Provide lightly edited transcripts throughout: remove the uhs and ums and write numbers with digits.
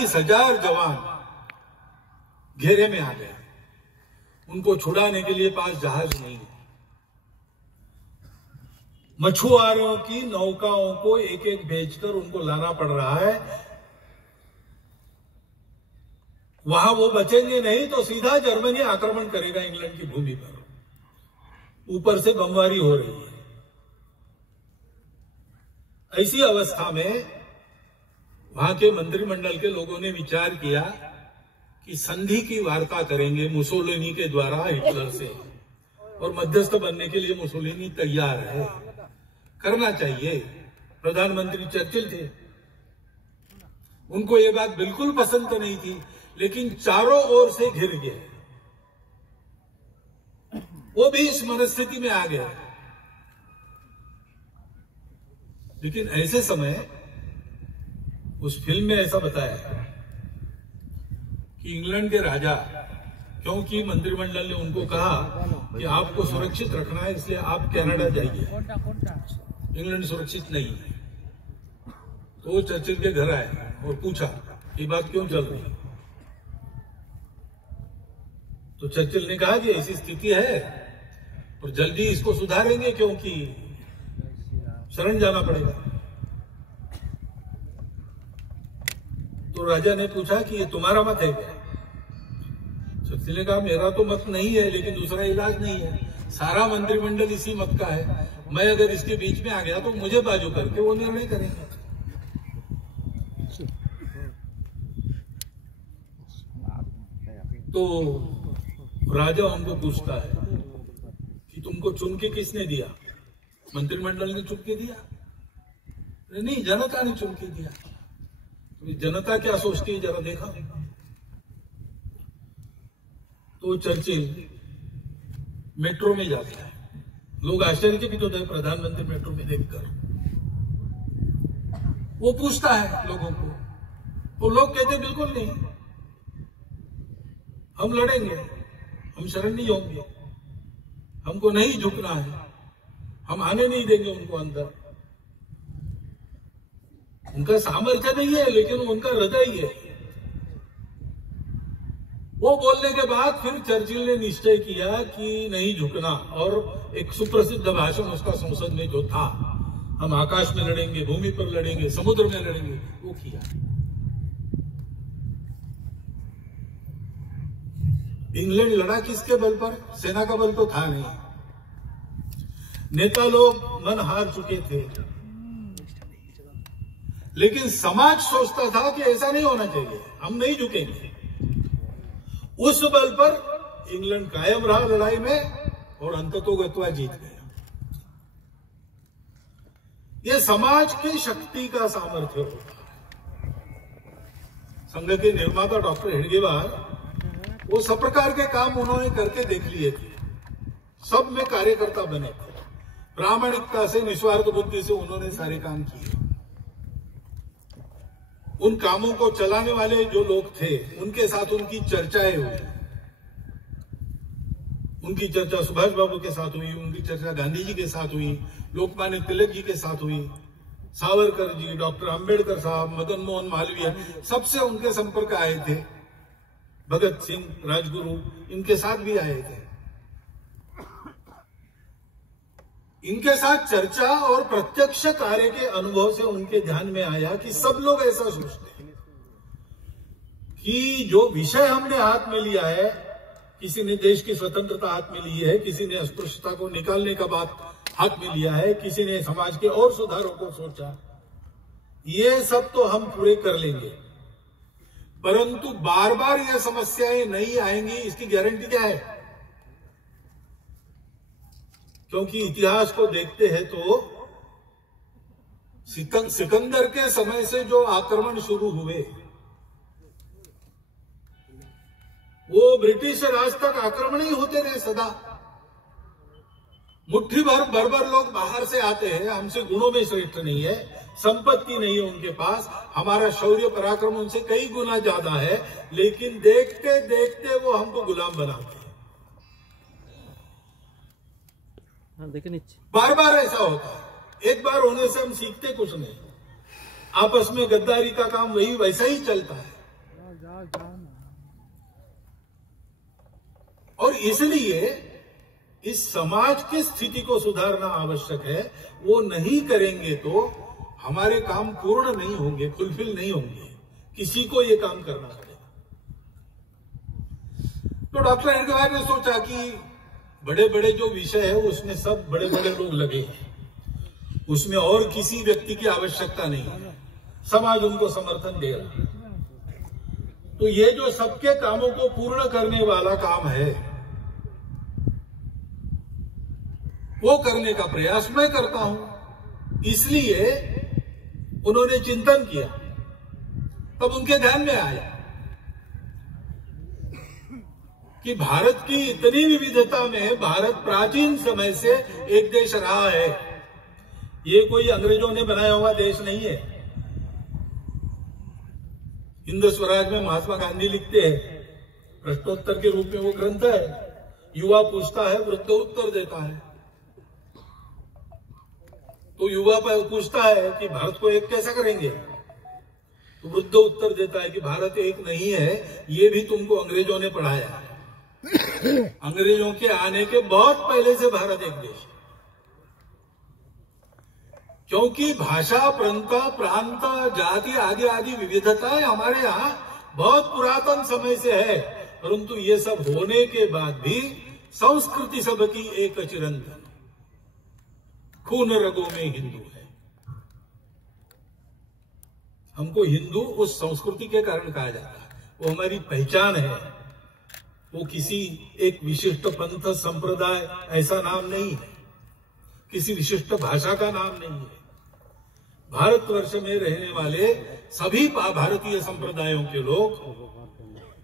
40,000 जवान घेरे में आ गए। उनको छुड़ाने के लिए पास जहाज नहीं है। मछुआरों की नौकाओं को एक एक भेजकर उनको लाना पड़ रहा है। वहां वो बचेंगे नहीं तो सीधा जर्मनी आक्रमण करेगा इंग्लैंड की भूमि पर। ऊपर से बमबारी हो रही है। ऐसी अवस्था में वहां के मंत्रिमंडल के लोगों ने विचार किया कि संधि की वार्ता करेंगे मुसोलिनी के द्वारा हिटलर से, और मध्यस्थ बनने के लिए मुसोलिनी तैयार है, करना चाहिए। प्रधानमंत्री चर्चिल थे, उनको ये बात बिल्कुल पसंद तो नहीं थी, लेकिन चारों ओर से घिर गए। वो भी इस मनस्थिति में आ गया। लेकिन ऐसे समय उस फिल्म में ऐसा बताया कि इंग्लैंड के राजा, क्योंकि मंत्रिमंडल ने उनको कहा कि आपको सुरक्षित रखना है, इसलिए आप कनाडा जाइए, इंग्लैंड सुरक्षित नहीं है। तो वो चर्चिल के घर आए और पूछा ये बात क्यों चल रही है। तो चर्चिल ने कहा कि ऐसी स्थिति है और जल्दी इसको सुधारेंगे, क्योंकि शरण जाना पड़ेगा। तो राजा ने पूछा कि ये तुम्हारा मत है क्या? चर्चिल ने कहा मेरा तो मत नहीं है, लेकिन दूसरा इलाज नहीं है। सारा मंत्रिमंडल इसी मत का है। मैं अगर इसके बीच में आ गया तो मुझे बाजू करके वो निर्णय करेंगे। तो राजा उनको पूछता है कि तुमको चुन के किसने दिया? मंत्रिमंडल ने चुन के दिया? नहीं, जनता ने चुन के दिया। तो जनता क्या सोचती है जरा देखा। तो चर्चिल मेट्रो में जाता है। लोग आश्चर्यचकित होते हैं प्रधानमंत्री मेट्रो में देखकर। वो पूछता है लोगों को, तो लोग कहते बिल्कुल नहीं, हम लड़ेंगे, हम शरण नहीं होंगे, हमको नहीं झुकना है, हम आने नहीं देंगे उनको अंदर। उनका सामर्थ्य नहीं है, लेकिन उनका हृदय है। वो बोलने के बाद फिर चर्चिल ने निश्चय किया कि नहीं झुकना, और एक सुप्रसिद्ध भाषण उसका संसद में जो था, हम आकाश में लड़ेंगे, भूमि पर लड़ेंगे, समुद्र में लड़ेंगे, वो किया। इंग्लैंड लड़ा किसके बल पर? सेना का बल तो था नहीं। नेता लोग मन हार चुके थे, लेकिन समाज सोचता था कि ऐसा नहीं होना चाहिए, हम नहीं झुकेंगे। उस बल पर इंग्लैंड कायम रहा लड़ाई में और अंततोगत्वा जीत गया। यह समाज की शक्ति का सामर्थ्य होता है। संघ के निर्माता डॉक्टर हेडगेवार, वो सब प्रकार के काम उन्होंने करके देख लिए थे, सब में कार्यकर्ता बने थे, प्रामाणिकता से, निस्वार्थ बुद्धि से उन्होंने सारे काम किए। उन कामों को चलाने वाले जो लोग थे, उनके साथ उनकी चर्चाएं हुई। उनकी चर्चा सुभाष बाबू के साथ हुई, उनकी चर्चा गांधी जी के साथ हुई, लोकमान्य तिलक जी के साथ हुई, सावरकर जी, डॉक्टर अंबेडकर साहब, मदन मोहन मालवीय, सबसे उनके संपर्क आए थे। भगत सिंह, राजगुरु, इनके साथ भी आए थे। इनके साथ चर्चा और प्रत्यक्ष कार्य के अनुभव से उनके ध्यान में आया कि सब लोग ऐसा सोचते हैं कि जो विषय हमने हाथ में लिया है, किसी ने देश की स्वतंत्रता हाथ में ली है, किसी ने अस्पृश्यता को निकालने का बात हाथ में लिया है, किसी ने समाज के और सुधारों को सोचा, ये सब तो हम पूरे कर लेंगे, परंतु बार बार ये समस्याएं नहीं आएंगी, इसकी गारंटी क्या है? क्योंकि इतिहास को देखते हैं तो सिकंदर के समय से जो आक्रमण शुरू हुए, वो ब्रिटिश राज तक आक्रमण ही होते रहे सदा। मुट्ठी भर बर्बर लोग बाहर से आते हैं, हमसे गुणों में श्रेष्ठ नहीं है, संपत्ति नहीं है उनके पास, हमारा शौर्य पराक्रम उनसे कई गुना ज्यादा है, लेकिन देखते देखते वो हमको गुलाम बनाते हैं। बार बार ऐसा होता है। एक बार होने से हम सीखते कुछ नहीं, आपस में गद्दारी का काम वही वैसा ही चलता है। और इसलिए इस समाज की स्थिति को सुधारना आवश्यक है। वो नहीं करेंगे तो हमारे काम पूर्ण नहीं होंगे, फुलफिल नहीं होंगे। किसी को ये काम करना पड़ेगा। तो डॉक्टर एडगर ने सोचा कि बड़े बड़े जो विषय है उसमें सब बड़े बड़े लोग लगे हैं, उसमें और किसी व्यक्ति की आवश्यकता नहीं है, समाज उनको समर्थन दे रहा है। तो ये जो सबके कामों को पूर्ण करने वाला काम है वो करने का प्रयास मैं करता हूं। इसलिए उन्होंने चिंतन किया। तब उनके ध्यान में आया कि भारत की इतनी विविधता में भारत प्राचीन समय से एक देश रहा है। ये कोई अंग्रेजों ने बनाया हुआ देश नहीं है। हिंद स्वराज में महात्मा गांधी लिखते हैं, प्रश्नोत्तर के रूप में वो ग्रंथ है। युवा पूछता है, वृद्ध उत्तर देता है। तो युवा पूछता है कि भारत को एक कैसा करेंगे, तो वृद्ध उत्तर देता है कि भारत एक नहीं है, ये भी तुमको अंग्रेजों ने पढ़ाया है। अंग्रेजों के आने के बहुत पहले से भारत एक देश है। क्योंकि भाषा, प्रांत, जाति आदि आदि विविधताएं हमारे यहाँ बहुत पुरातन समय से है, परंतु ये सब होने के बाद भी संस्कृति सबकी एक चिरंतन, खून रगों में हिंदू है। हमको हिंदू उस संस्कृति के कारण कहा जाता है, वो हमारी पहचान है। वो किसी एक विशिष्ट पंथ संप्रदाय ऐसा नाम नहीं है, किसी विशिष्ट भाषा का नाम नहीं है। भारतवर्ष में रहने वाले सभी भारतीय संप्रदायों के लोग,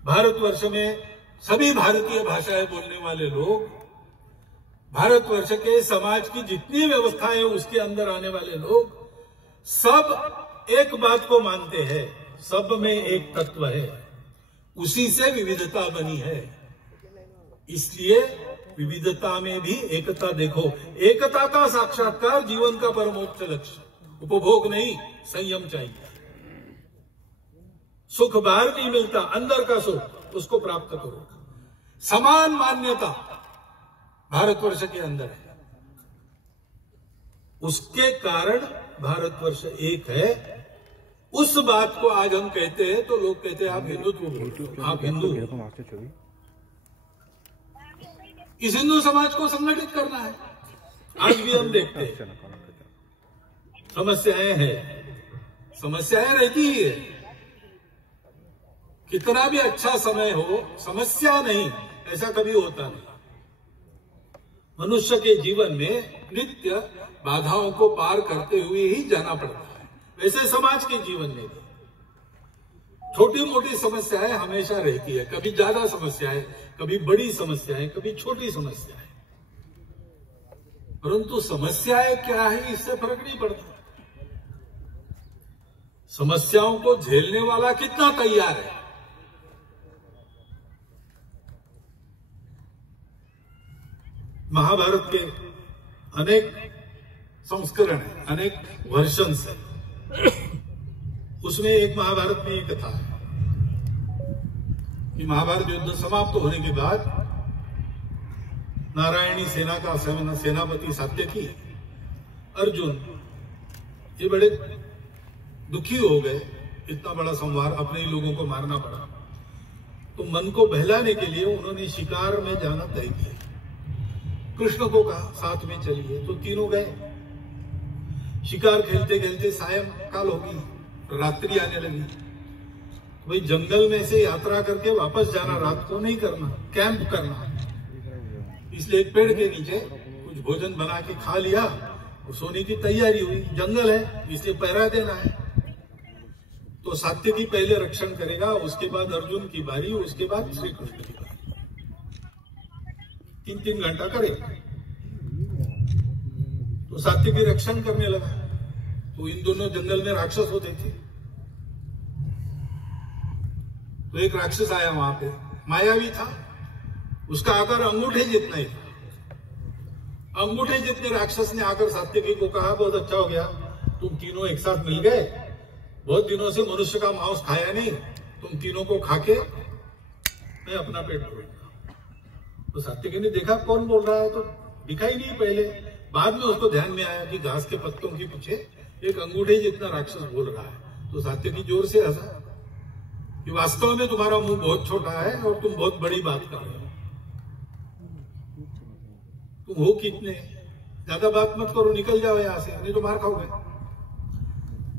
भारतवर्ष में सभी भारतीय भाषाएं बोलने वाले लोग, भारतवर्ष के समाज की जितनी व्यवस्थाएं उसके अंदर आने वाले लोग, सब एक बात को मानते हैं, सब में एक तत्व है, उसी से विविधता बनी है। इसलिए विविधता में भी एकता देखो। एकता का साक्षात्कार जीवन का परमोच्च लक्ष्य, उपभोग नहीं, संयम चाहिए। सुख बाहर नहीं मिलता, अंदर का सुख उसको प्राप्त करो। समान मान्यता भारतवर्ष के अंदर है, उसके कारण भारतवर्ष एक है। उस बात को आज हम कहते हैं तो लोग कहते हैं आप हिंदुत्व बोलते हो, आप हिंदू हो। इस हिंदू समाज को संगठित करना है। आज भी हम देखते हैं समस्याएं हैं, समस्याएं रहती ही है। कितना भी अच्छा समय हो, समस्या नहीं, ऐसा कभी होता नहीं। मनुष्य के जीवन में नित्य बाधाओं को पार करते हुए ही जाना पड़ता है। वैसे समाज के जीवन में भी छोटी मोटी समस्याएं हमेशा रहती है, कभी ज्यादा समस्याएं, कभी बड़ी समस्याएं, कभी छोटी समस्याएं, परंतु समस्याएं क्या है इससे फर्क नहीं पड़ता। समस्याओं को झेलने वाला कितना तैयार है। महाभारत के अनेक संस्करण है, अनेक वर्जन्स है। उसमें एक महाभारत में एक कथा है कि महाभारत युद्ध समाप्त होने के बाद नारायणी सेना का सेनापति सात्यकी, अर्जुन, ये बड़े दुखी हो गए। इतना बड़ा संहार, अपने ही लोगों को मारना पड़ा। तो मन को बहलाने के लिए उन्होंने शिकार में जाना तय किया। कृष्ण को कहा साथ में चलिए, तो तीनों गए। शिकार खेलते खेलते सायंकाल होगी, रात्रि आने लगी। भाई जंगल में से यात्रा करके वापस जाना, रात को नहीं करना, कैंप करना। इसलिए एक पेड़ के नीचे कुछ भोजन बना के खा लिया और सोने की तैयारी हुई। जंगल है इसलिए पहरा देना है। तो सात्यकी पहले रक्षण करेगा, उसके बाद अर्जुन की बारी, उसके बाद श्री कृष्ण की बारी। 3-3 घंटा करेगा। तो सात्यकी रक्षण करने लगा। तो इन दोनों जंगल में राक्षस होते थे। तो एक राक्षस आया वहां पे, मायावी था, उसका आकार अंगूठे जितना ही था। अंगूठे जितने राक्षस ने आकर सात्यकी को कहा बहुत अच्छा हो गया, तुम तीनों एक साथ मिल गए। बहुत दिनों से मनुष्य का मांस खाया नहीं, तुम तीनों को खाके मैं अपना पेट भरूंगा। तो सात्विकी ने देखा कौन बोल रहा है, तो दिखाई नहीं पहले, बाद में उसको ध्यान में आया कि घास के पत्तों के पीछे एक अंगूठे जितना राक्षस बोल रहा है। तो सात्विकी जोर से हंसा कि वास्तव में तुम्हारा मुंह बहुत छोटा है और तुम बहुत बड़ी बात कर रहे हो। तुम हो कितने, ज्यादा बात मत करो, निकल जाओ यहां से, नहीं तो मार खाओगे।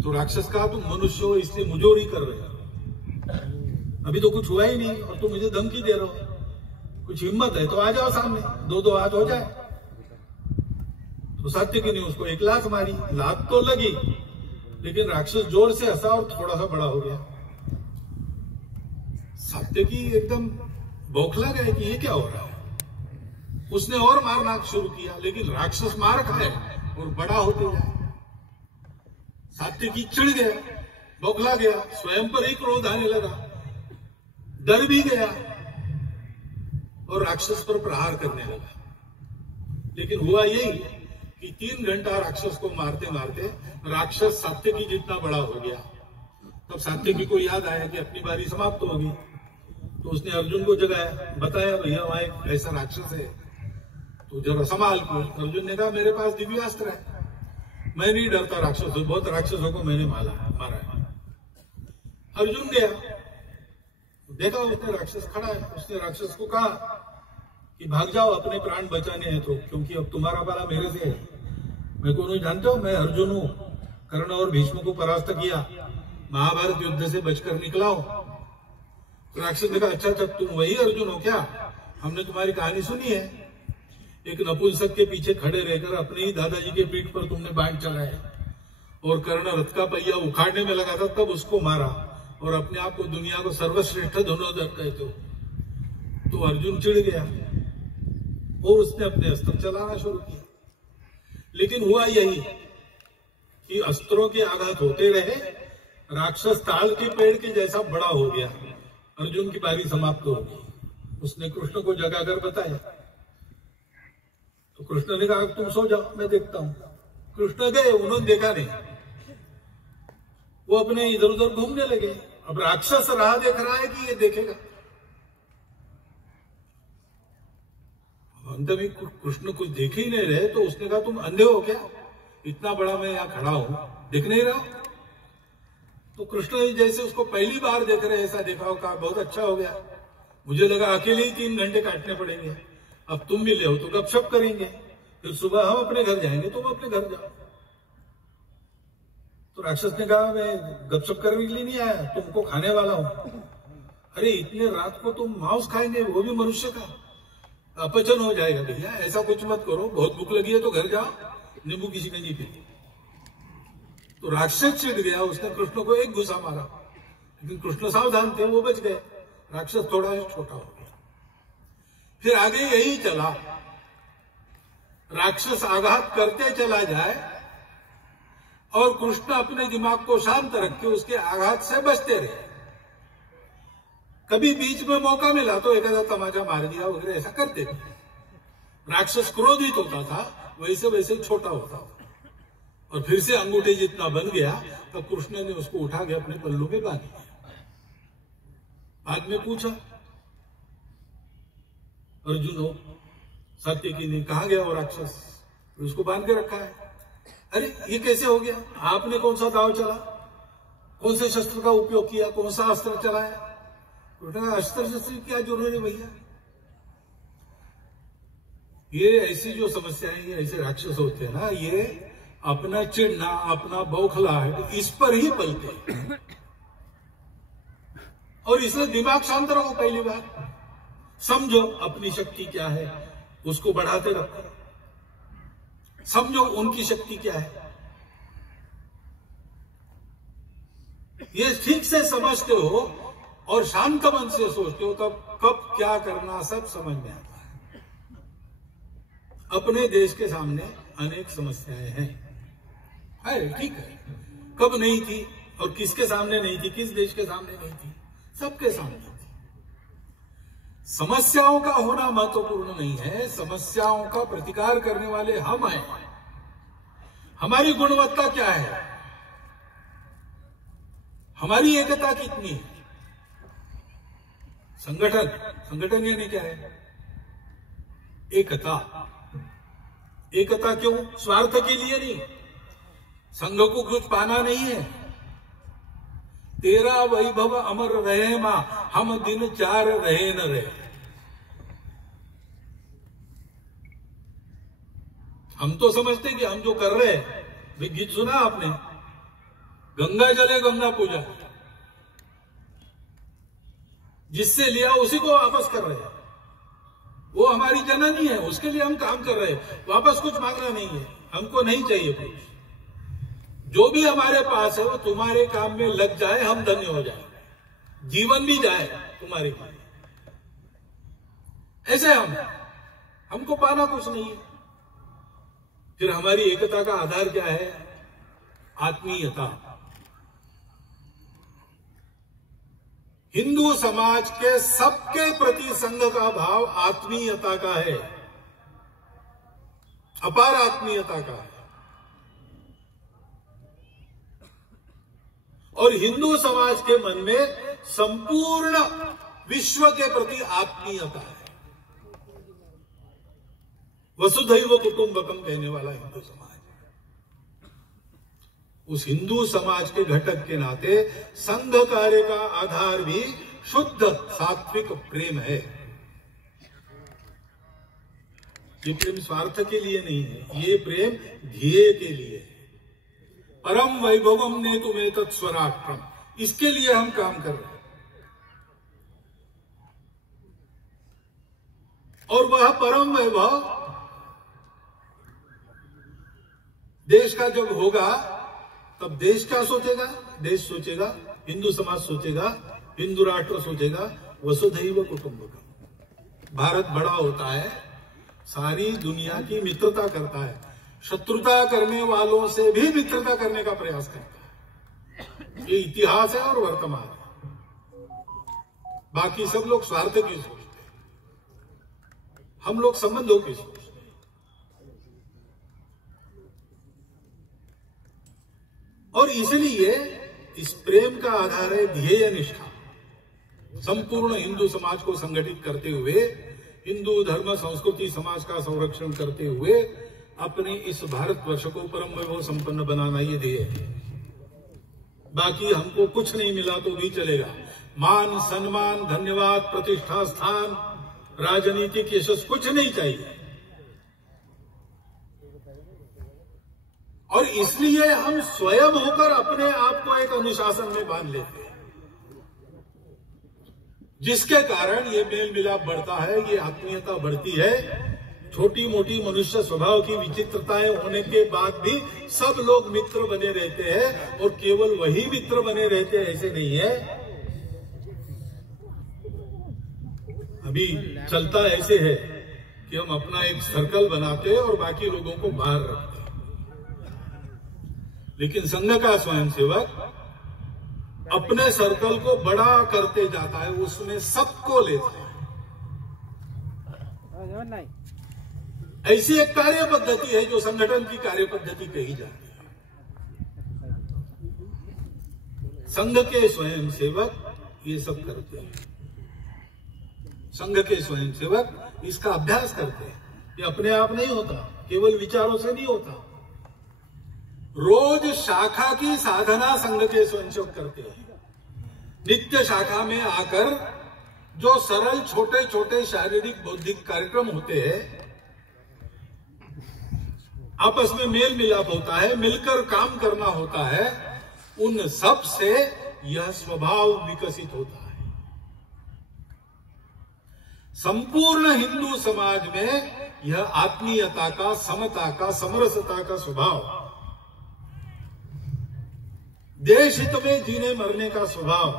तो राक्षस कहा तुम मनुष्य हो इसलिए मुजोरी कर रहे हो, अभी तो कुछ हुआ ही नहीं और तुम मुझे धमकी दे रहे हो। कुछ हिम्मत है तो आ जाओ सामने, दो दो हाथ हो जाए। तो सात्विकी ने उसको एक लात मारी, लात तो लगी लेकिन राक्षस जोर से हंसा और थोड़ा सा बड़ा हो गया। सात्विकी एकदम बौखला गया कि ये क्या हो रहा है। उसने और मारना शुरू किया लेकिन राक्षस मार खाए और बड़ा होते जाए। सात्विकी चिढ़ गया, बौखला गया, स्वयं पर ही क्रोध आने लगा, डर भी गया और राक्षस पर प्रहार करने लगा। लेकिन हुआ यही कि 3 घंटा राक्षस को मारते मारते राक्षस सात्विकी जितना बड़ा हो गया। तब सात्विकी को याद आया कि अपनी बारी समाप्त होगी। तो उसने अर्जुन को जगाया, बताया भैया वहां एक ऐसा राक्षस है तो जरा संभाल को। अर्जुन ने कहा मेरे पास दिव्यास्त्र है, मैं नहीं डरता राक्षसों, बहुत राक्षसों को मैंने मारा है। अर्जुन गया, देखा उसने राक्षस खड़ा है। उसने राक्षस को कहा कि भाग जाओ, अपने प्राण बचाने हैं तो, क्योंकि अब तुम्हारा पाला मेरे से है। मैं कौन हूं जानते हो? मैं अर्जुन हूं, कर्ण और भीष्म को परास्त किया, महाभारत युद्ध से बचकर निकला हूं। तो राक्षस ने कहा अच्छा तुम वही अर्जुन हो क्या? हमने तुम्हारी कहानी सुनी है, एक नपुंसक के पीछे खड़े रहकर अपने ही दादाजी के पीठ पर तुमने बाण चलाया और कर्ण रथ का पहिया उखाड़ने में लगा था तब उसको मारा और अपने आप को दुनिया को सर्वश्रेष्ठ धनुर्धर कहते हो। तो अर्जुन चिढ़ गया और उसने अपने अस्त्र चलाना शुरू किया। लेकिन हुआ यही कि अस्त्रों के आघात होते रहे, राक्षस ताल के पेड़ के जैसा बड़ा हो गया। अर्जुन की बारी समाप्त हो गई। उसने कृष्ण को जगाकर बताया। तो कृष्ण ने कहा तुम सो जाओ, मैं देखता हूं। कृष्ण गए, उन्होंने देखा नहीं, वो अपने इधर उधर घूमने लगे। अब राक्षस राह देख रहा है कि ये देखेगा। अंत में कृष्ण कुछ देख ही नहीं रहे तो उसने कहा तुम अंधे हो क्या? इतना बड़ा मैं यहां खड़ा हूं, दिख नहीं रहा? तो कृष्ण जैसे उसको पहली बार देख रहे ऐसा देखा, कहा बहुत अच्छा हो गया, मुझे लगा अकेले ही 3 घंटे काटने पड़ेंगे, अब तुम मिले हो तो गपशप करेंगे, फिर सुबह हम अपने घर जाएंगे, तुम अपने घर जाओ। तो राक्षस ने कहा मैं गपशप करने के लिए नहीं आया, तुमको खाने वाला हूं। अरे इतने रात को तुम मांस खाएंगे, वो भी मनुष्य का? अपचन हो जाएगा भैया, ऐसा कुछ मत करो, बहुत भूख लगी है तो घर जाओ, नींबू की शिकंजी पी। तो राक्षस चिढ़ गया, उसने कृष्ण को एक घुसा मारा, लेकिन कृष्ण सावधान थे, वो बच गए। राक्षस थोड़ा सा छोटा हो गया। फिर आगे यही चला, राक्षस आघात करते चला जाए और कृष्ण अपने दिमाग को शांत रख के उसके आघात से बचते रहे। कभी बीच में मौका मिला तो एक आधा तमाचा मार दिया वगैरह, ऐसा करते थे। राक्षस क्रोधित होता था, वैसे वैसे छोटा होता था और फिर से अंगूठे जितना बन गया तब कृष्ण ने उसको उठा के अपने पल्लू में बांध दिया। बाद में पूछा अर्जुन हो, सात्विकी ने, कहा गया वो राक्षस? उसको बांध के रखा है। अरे ये कैसे हो गया? आपने कौन सा दाव चला, कौन से शस्त्र का उपयोग किया, कौन सा अस्त्र चलाया? अस्त्र शस्त्र की क्या जरूरत है भैया? ये ऐसी जो समस्याएं, ये ऐसे राक्षस होते हैं ना, ये अपना चिढ़ना, अपना बौखलाहट इस पर ही पलते हैं। और इसलिए दिमाग शांत रखो, पहली बार समझो अपनी शक्ति क्या है, उसको बढ़ाते रखो। समझो उनकी शक्ति क्या है, ये ठीक से समझते हो और शांत मन से सोचते हो, तब कब क्या करना सब समझ में आता है। अपने देश के सामने अनेक समस्याएं हैं, ठीक है, कब नहीं थी और किसके सामने नहीं थी, किस देश के सामने नहीं थी, सबके सामने थी। समस्याओं का होना महत्वपूर्ण नहीं है, समस्याओं का प्रतिकार करने वाले हम हैं। हमारी गुणवत्ता क्या है, हमारी एकता कितनी है, संगठन यानी क्या है? एकता। एकता क्यों? स्वार्थ के लिए नहीं, संघ को कुछ पाना नहीं है। तेरा वैभव अमर रहे मां, हम दिन चार रहे न रहे। हम तो समझते कि हम जो कर रहे हैं, भी गीत सुना आपने, गंगा जले गंगा पूजा, जिससे लिया उसी को वापस कर रहे हैं। वो हमारी जननी है, उसके लिए हम काम कर रहे हैं, वापस कुछ मांगना नहीं है, हमको नहीं चाहिए कुछ। जो भी हमारे पास है वो तुम्हारे काम में लग जाए, हम धन्य हो जाए, जीवन भी जाए तुम्हारे लिए। ऐसे हमको पाना कुछ नहीं है। फिर हमारी एकता का आधार क्या है? आत्मीयता। हिंदू समाज के सबके प्रति संघ का भाव आत्मीयता का है, अपार आत्मीयता का है। और हिंदू समाज के मन में संपूर्ण विश्व के प्रति आत्मीयता है। वसुधैव कुटुंबकम कहने वाला हिंदू समाज। उस हिंदू समाज के घटक के नाते संघ कार्य का आधार भी शुद्ध सात्विक प्रेम है। ये प्रेम स्वार्थ के लिए नहीं है, ये प्रेम ध्येय के लिए है। परम वैभवम ने तुम्हें तत्स्वराष्ट्रम, इसके लिए हम काम कर रहे हैं। और वह परम वैभव देश का जब होगा, तब देश क्या सोचेगा? देश सोचेगा, हिंदू समाज सोचेगा, हिंदू राष्ट्र सोचेगा वसुधैव कुटुंबकम। भारत बड़ा होता है, सारी दुनिया की मित्रता करता है, शत्रुता करने वालों से भी मित्रता करने का प्रयास करता है। ये इतिहास है और वर्तमान है। बाकी सब लोग स्वार्थ की सोचते हैं, हम लोग संबंधों की सोचते हैं। और इसलिए इस प्रेम का आधार है ध्येय निष्ठा। संपूर्ण हिंदू समाज को संगठित करते हुए, हिंदू धर्म संस्कृति समाज का संरक्षण करते हुए अपने इस भारतवर्ष को परम वैभव संपन्न बनाना ये ध्येय है। बाकी हमको कुछ नहीं मिला तो भी चलेगा, मान सम्मान धन्यवाद प्रतिष्ठा स्थान राजनीतिक यशस्वी कुछ नहीं चाहिए। और इसलिए हम स्वयं होकर अपने आप को एक अनुशासन में बांध लेते हैं, जिसके कारण ये मेल मिलाप बढ़ता है, ये आत्मीयता बढ़ती है। छोटी मोटी मनुष्य स्वभाव की विचित्रताएं होने के बाद भी सब लोग मित्र बने रहते हैं, और केवल वही मित्र बने रहते हैं ऐसे नहीं है। अभी चलता ऐसे है कि हम अपना एक सर्कल बनाते हैं और बाकी लोगों को बाहर रखते हैं। लेकिन संघ का स्वयंसेवक अपने सर्कल को बड़ा करते जाता है, उसमें सबको लेता है। ऐसी एक कार्य पद्धति है जो संगठन की कार्य पद्धति कही जाती है। संघ के स्वयंसेवक ये सब करते हैं। संघ के स्वयंसेवक इसका अभ्यास करते हैं। ये अपने आप नहीं होता, केवल विचारों से नहीं होता। रोज शाखा की साधना संघ के स्वयंसेवक करते हैं। नित्य शाखा में आकर जो सरल छोटे छोटे शारीरिक बौद्धिक कार्यक्रम होते हैं, आपस में मेल मिलाप होता है, मिलकर काम करना होता है, उन सब से यह स्वभाव विकसित होता है। संपूर्ण हिंदू समाज में यह आत्मीयता का, समता का, समरसता का स्वभाव, देश हित में जीने मरने का स्वभाव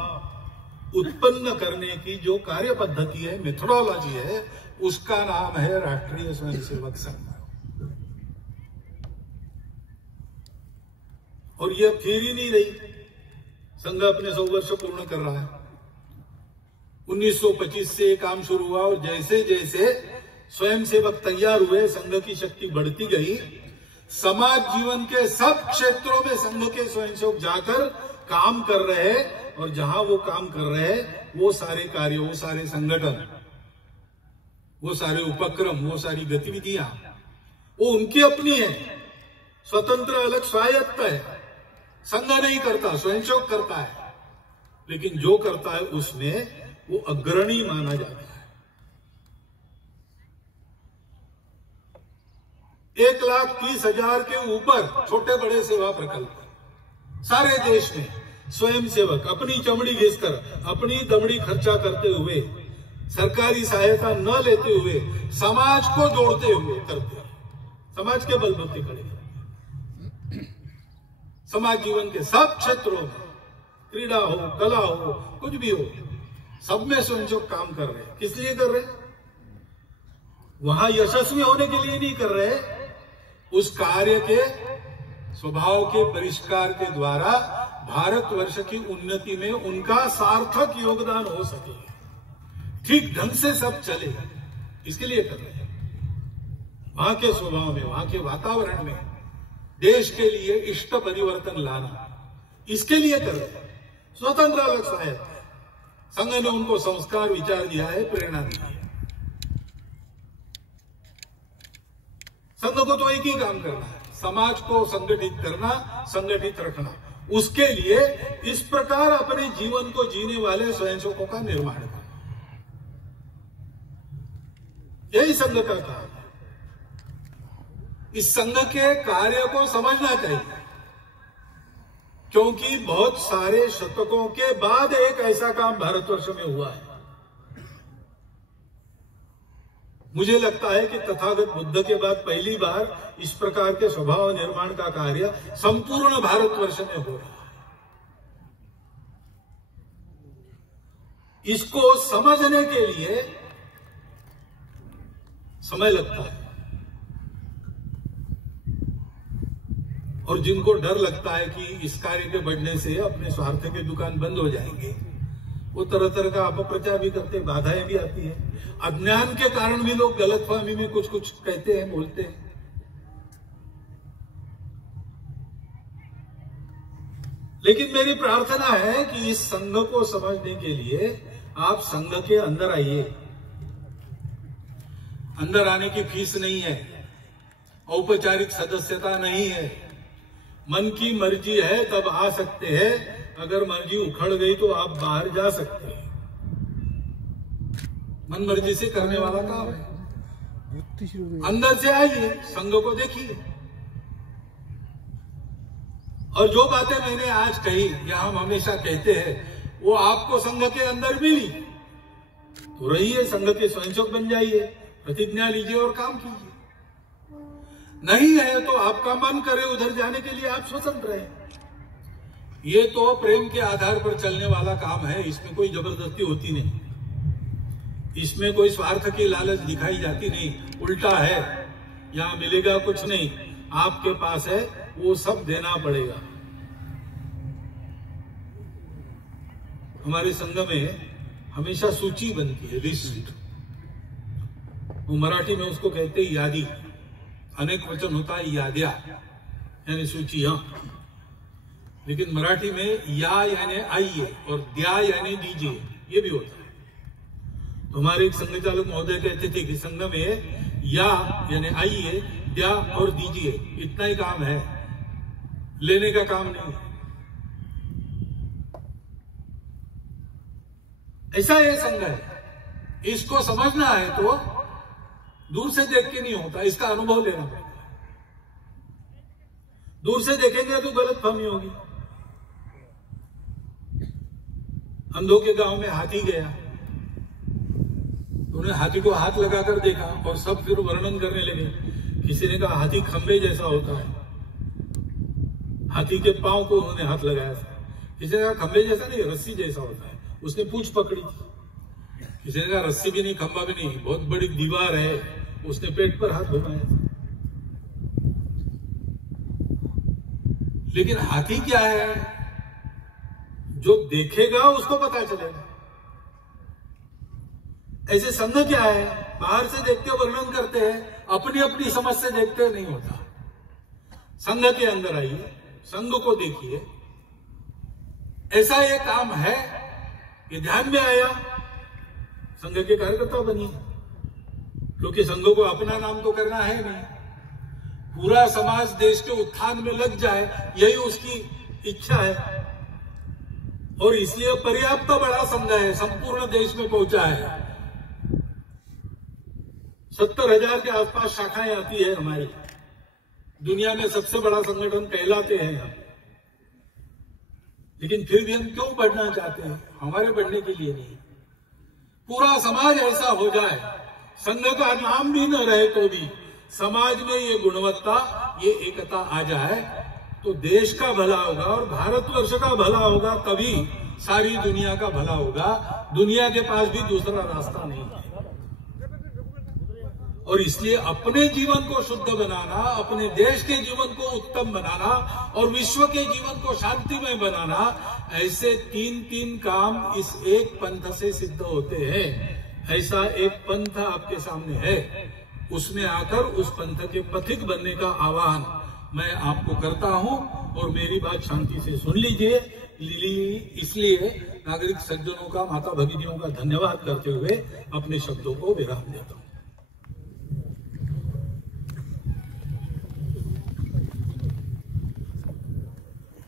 उत्पन्न करने की जो कार्य पद्धति है, मेथोडोलॉजी है, उसका नाम है राष्ट्रीय स्वयंसेवक संघ। और यह फिर ही नहीं रही, संघ अपने 100 वर्ष पूर्ण कर रहा है। 1925 से काम शुरू हुआ और जैसे जैसे स्वयंसेवक तैयार हुए, संघ की शक्ति बढ़ती गई। समाज जीवन के सब क्षेत्रों में संघ के स्वयंसेवक जाकर काम कर रहे हैं, और जहां वो काम कर रहे हैं वो सारे कार्य, वो सारे संगठन, वो सारे उपक्रम, वो सारी गतिविधियां वो उनकी अपनी है, स्वतंत्र अलग स्वायत्त है। संघ नहीं करता, स्वयंसेवक करता है, लेकिन जो करता है उसमें वो अग्रणी माना जाता है। 1,30,000 के ऊपर छोटे बड़े सेवा प्रकल्प सारे देश में स्वयंसेवक अपनी चमड़ी घिसकर, अपनी दमड़ी खर्चा करते हुए, सरकारी सहायता न लेते हुए, समाज को जोड़ते हुए करते हैं। समाज के बलबूते खड़े हैं। समाज जीवन के सब क्षेत्रों में, क्रीड़ा हो, कला हो, कुछ भी हो, सब में स्वयंसेवक काम कर रहे हैं। किस लिए कर रहे हैं? वहां यशस्वी होने के लिए नहीं कर रहे, उस कार्य के स्वभाव के परिष्कार के द्वारा भारतवर्ष की उन्नति में उनका सार्थक योगदान हो सके, ठीक ढंग से सब चले, इसके लिए कर रहे हैं। वहां के स्वभाव में, वहां के वातावरण में देश के लिए इष्ट परिवर्तन लाना, इसके लिए कर रहे हैं। स्वतंत्र अलग सहायता है। संघ ने उनको संस्कार, विचार दिया है, प्रेरणा दी है। संघ को तो एक ही काम करना है, समाज को संगठित करना, संगठित रखना। उसके लिए इस प्रकार अपने जीवन को जीने वाले स्वयंसेवकों का निर्माण करना, यही संघ का काम है। इस संघ के कार्य को समझना चाहिए, क्योंकि बहुत सारे शतकों के बाद एक ऐसा काम भारतवर्ष में हुआ है। मुझे लगता है कि तथागत बुद्ध के बाद पहली बार इस प्रकार के स्वभाव निर्माण का कार्य संपूर्ण भारतवर्ष में हो रहा है। इसको समझने के लिए समय लगता है, और जिनको डर लगता है कि इस कार्य के बढ़ने से अपने स्वार्थ की दुकान बंद हो जाएंगे, वो तरह तरह का अपप्रचार भी करते, बाधाएं भी आती है। अज्ञान के कारण भी लोग गलतफहमी में कुछ कुछ कहते हैं, बोलते हैं। लेकिन मेरी प्रार्थना है कि इस संघ को समझने के लिए आप संघ के अंदर आइए। अंदर आने की फीस नहीं है, औपचारिक सदस्यता नहीं है, मन की मर्जी है तब आ सकते हैं, अगर मर्जी उखड़ गई तो आप बाहर जा सकते हैं। मन मर्जी से करने वाला काम है। अंदर से आइए, संघ को देखिए, और जो बातें मैंने आज कही या हम हमेशा कहते हैं, वो आपको संघ के अंदर मिली तो रहिए, संघ के स्वयंसेवक बन जाइए, प्रतिज्ञा लीजिए और काम कीजिए। नहीं है तो आपका मन करे उधर जाने के लिए आप स्वतंत्र हैं। ये तो प्रेम के आधार पर चलने वाला काम है, इसमें कोई जबरदस्ती होती नहीं, इसमें कोई स्वार्थ की लालच दिखाई जाती नहीं। उल्टा है, यहां मिलेगा कुछ नहीं, आपके पास है वो सब देना पड़ेगा। हमारे संघ में हमेशा सूची बनती है, लिस्ट। वो मराठी में उसको कहते हैं यादी, अनेक वचन होता है याद्या, यानी सूचियां। लेकिन मराठी में या यानी आइए और द्या यानी दीजिए, ये भी होता है। तो हमारे एक संघ चालक महोदय कहते थे कि संघ में या यानी आइए, द्या और दीजिए, इतना ही काम है, लेने का काम नहीं है। ऐसा ये संघ है। इसको समझना है तो दूर से देख के नहीं होता, इसका अनुभव लेना पड़ता है। दूर से देखेंगे तो गलतफहमी होगी। अंधों के गांव में हाथी गया, उन्होंने हाथी को हाथ लगाकर देखा और सब फिर वर्णन करने लगे। किसी ने कहा हाथी खंबे जैसा होता है, हाथी के पांव को उन्होंने हाथ लगाया था। किसी ने कहा खंबे जैसा नहीं, रस्सी जैसा होता है। उसने पूंछ पकड़ी। किसी ने कहा रस्सी भी नहीं, खंबा भी नहीं, बहुत बड़ी दीवार है। उसने पेट पर हाथ घुमाया था। लेकिन हाथी क्या है, जो देखेगा उसको पता चलेगा। ऐसे संघ क्या है, बाहर से देखते वर्णन करते हैं, अपनी अपनी समझ से देखते नहीं होता। संघ के अंदर आइए, संघ को देखिए। ऐसा ये काम है ये ध्यान में आया, संघ के कार्यकर्ता बनिए, क्योंकि संघ को अपना नाम तो करना है नहीं, पूरा समाज देश के उत्थान में लग जाए, यही उसकी इच्छा है। और इसलिए पर्याप्त बड़ा संघ है, संपूर्ण देश में पहुंचा है। 70,000 के आसपास शाखाएं आती है हमारी, दुनिया में सबसे बड़ा संगठन कहलाते हैं हम। लेकिन फिर भी हम क्यों बढ़ना चाहते हैं? हमारे बढ़ने के लिए नहीं, पूरा समाज ऐसा हो जाए, संघ का नाम भी न रहे तो भी समाज में ये गुणवत्ता, ये एकता आ जाए तो देश का भला होगा और भारतवर्ष का भला होगा, तभी सारी दुनिया का भला होगा। दुनिया के पास भी दूसरा रास्ता नहीं है। और इसलिए अपने जीवन को शुद्ध बनाना, अपने देश के जीवन को उत्तम बनाना और विश्व के जीवन को शांतिमय बनाना, ऐसे 3 काम इस एक पंथ से सिद्ध होते हैं। ऐसा एक पंथ आपके सामने है, उसमें आकर उस पंथ के पथिक बनने का आह्वान मैं आपको करता हूं। और मेरी बात शांति से सुन लीजिए। इसलिए नागरिक सज्जनों का, माता भगिनियों का धन्यवाद करते हुए अपने शब्दों को विराम देता हूं।